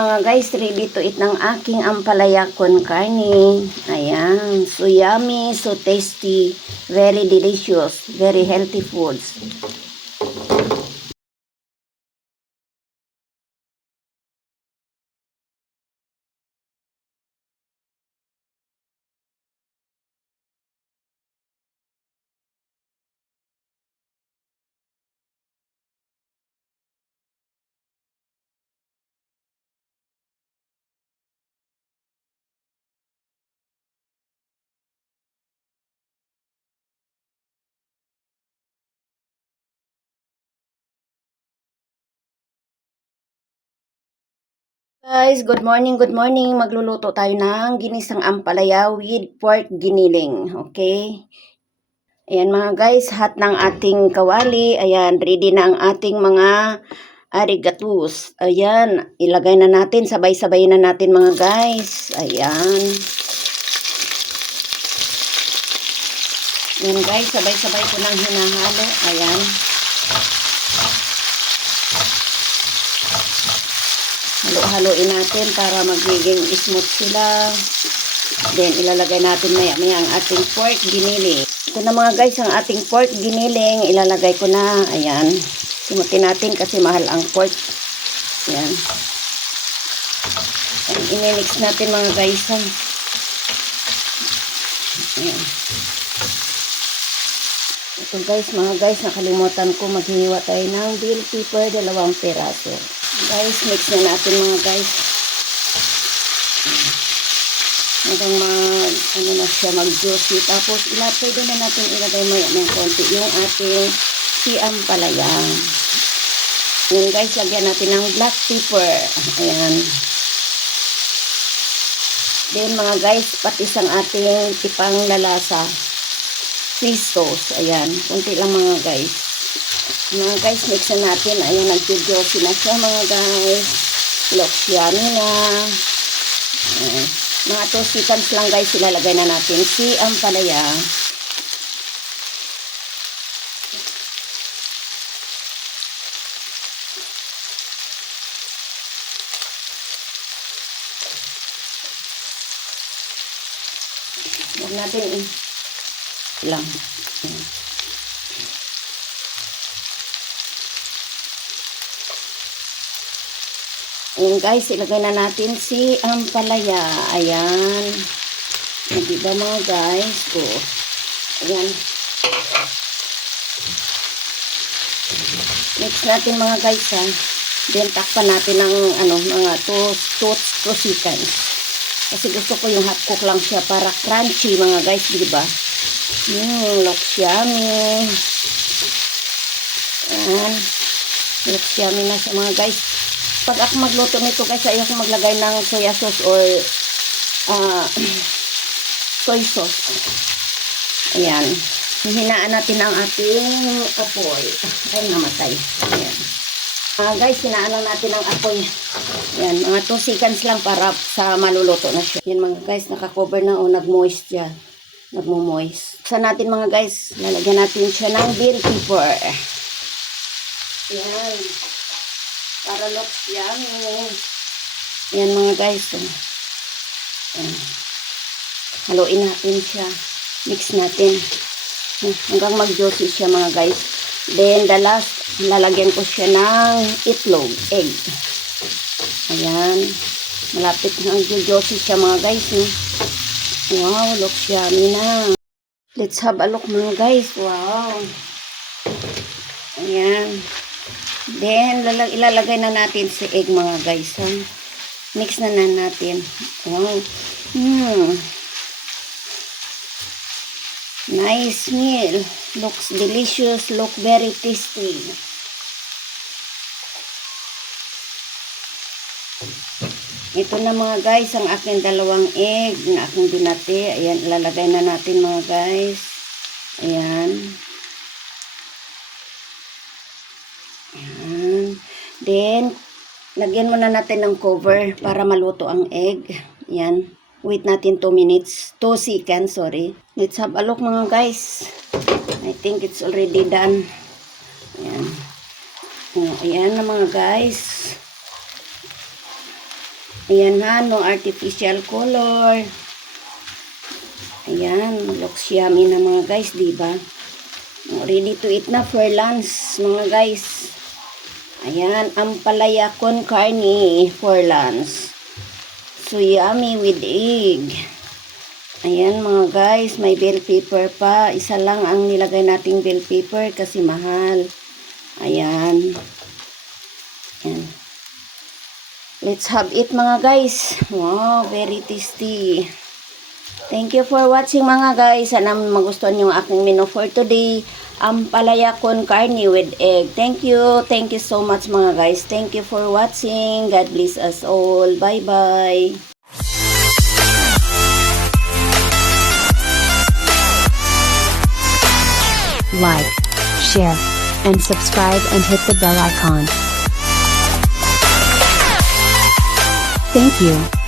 mga guys, ready to eat ng aking ampalaya con carne. Ayan, so yummy, so tasty, very delicious, very healthy foods. Guys, good morning, good morning. Magluluto tayo ng ginisang ampalaya with pork giniling. Okay? Ayan mga guys, hot ng ating kawali. Ayan, ready na ang ating mga arigatus. Ayan, ilagay na natin, sabay-sabay na natin mga guys. Ayan. Ayan guys, sabay-sabay ko nang hinahalo. Ayan. Halo-haloin natin para magiging smooth sila. Then, ilalagay natin maya-maya ang ating pork giniling. Ito na mga guys, ang ating pork giniling. Ilalagay ko na. Ayan. Simutin natin kasi mahal ang pork. Ayan. And imimix natin mga guys. Ayan. Ito guys, mga guys, nakalimutan ko maghihiwa tayo ng bell pepper, 2 peraso. Guys, mix na natin mga guys. Hanggang ano na siya, mag-juicy. Tapos, pwede na natin ilagay may konti yung ating ampalaya. Ayan guys, lagyan natin ng black pepper. Ayan. Then mga guys, patis ang ating tipang lalasa. Fish sauce. Ayan. Kunti lang mga guys. Mga guys, mix na natin. Ayan, nag-juicy na siya mga guys. Loksiani na. Ayan. Mga 2 seconds lang guys, ilalagay na natin ampalaya. Huwag natin lang. Ayan guys, ilagay na natin ampalaya. Ayan. Diba mga guys? So, ayan. Mix natin mga guys ha. Then takpan natin ng mga 2 seconds. Kasi gusto ko yung hot cook lang siya para crunchy mga guys, diba? Looks yummy. Ayan. Looks yummy na sa mga guys. Pag ako magluto nito guys, ayoko maglagay ng soya sauce or soy sauce. Ayan. Hihinaan natin ang ating apoy. Ay, namatay. Ayan. Guys, hinaan lang natin ang apoy. Ayan, mga 2 seconds lang para sa maluluto na siya. Ayan mga guys, nakakover na o nag-moist siya. Nagmo-moist. Sa natin mga guys, lalagyan natin siya ng bell pepper. Ayan. Para looks yummy. Ayan mga guys. Ayan. Haluin natin siya. Mix natin. Hanggang mag-juicy siya mga guys. Then the last, lalagyan ko siya ng itlog, egg. Ayan. Malapit na ang juicy siya mga guys. Wow, looks yummy na. Let's have a look mga guys. Wow. Ayan. Then, ilalagay na natin egg mga guys. Mix na natin. Wow. Nice meal. Looks delicious. Look very tasty. Ito na mga guys, ang aking 2 egg na aking binati. Ayan, ilalagay na natin mga guys. Ayan. Ayan. Then, lagyan muna natin ng cover para maluto ang egg. Ayan. Wait natin 2 minutes. 2 seconds, sorry. Let's have a look mga guys. I think it's already done. Ayan. Ayan na mga guys. Ayan ha, no artificial color. Ayan, looks yummy na mga guys, diba? Ready to eat na for lunch mga guys. Ayan, ampalaya con carne for lunch. So yummy with egg. Ayan mga guys, may bell pepper pa. Isa lang ang nilagay nating bell pepper kasi mahal. Ayan. Ayan. Let's have it mga guys. Wow, very tasty. Thank you for watching mga guys. Sana magustuhan yung aking menu for today. Ampalaya con carne with egg. Thank you. Thank you so much mga guys. Thank you for watching. God bless us all. Bye-bye. Like, share, and subscribe and hit the bell icon. Thank you.